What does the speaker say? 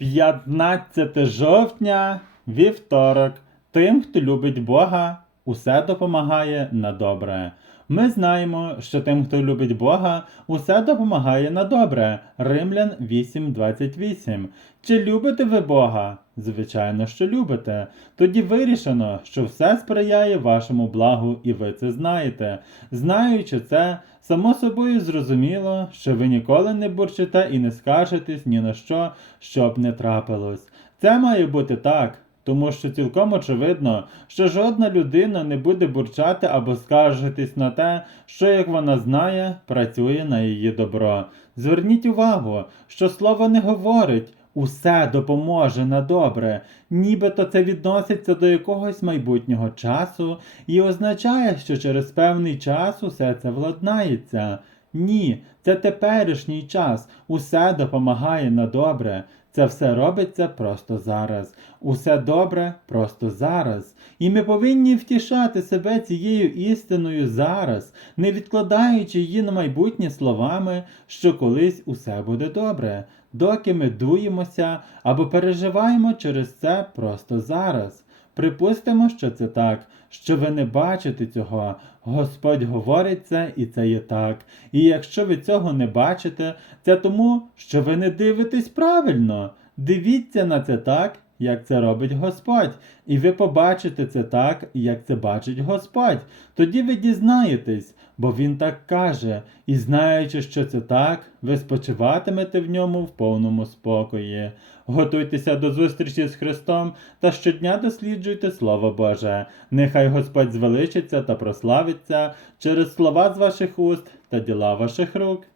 15 жовтня, вівторок. Тим, хто любить Бога, усе допомагає на добре. Ми знаємо, що тим, хто любить Бога, усе допомагає на добре. Римлян 8.28. Чи любите ви Бога? Звичайно, що любите. Тоді вирішено, що все сприяє вашому благу, і ви це знаєте. Знаючи це, само собою зрозуміло, що ви ніколи не бурчите і не скажетесь ні на що, щоб не трапилось. Це має бути так. Тому що цілком очевидно, що жодна людина не буде бурчати або скаржитись на те, що, як вона знає, працює на її добро. Зверніть увагу, що слово не говорить усе допоможе на добре, нібито це відноситься до якогось майбутнього часу і означає, що через певний час усе це владнається. Ні, це теперішній час, усе допомагає на добре. Це все робиться просто зараз. Усе добре просто зараз. І ми повинні втішати себе цією істиною зараз, не відкладаючи її на майбутнє словами, що колись усе буде добре, доки ми дуємося або переживаємо через це просто зараз. Припустимо, що це так, що ви не бачите цього. Господь говорить це, і це є так. І якщо ви цього не бачите, це тому, що ви не дивитесь правильно. Дивіться на це так, як це робить Господь, і ви побачите це так, як це бачить Господь. Тоді ви дізнаєтесь, бо Він так каже, і знаючи, що це так, ви спочиватимете в ньому в повному спокої. Готуйтеся до зустрічі з Христом та щодня досліджуйте Слово Боже. Нехай Господь звеличиться та прославиться через слова з ваших уст та діла ваших рук.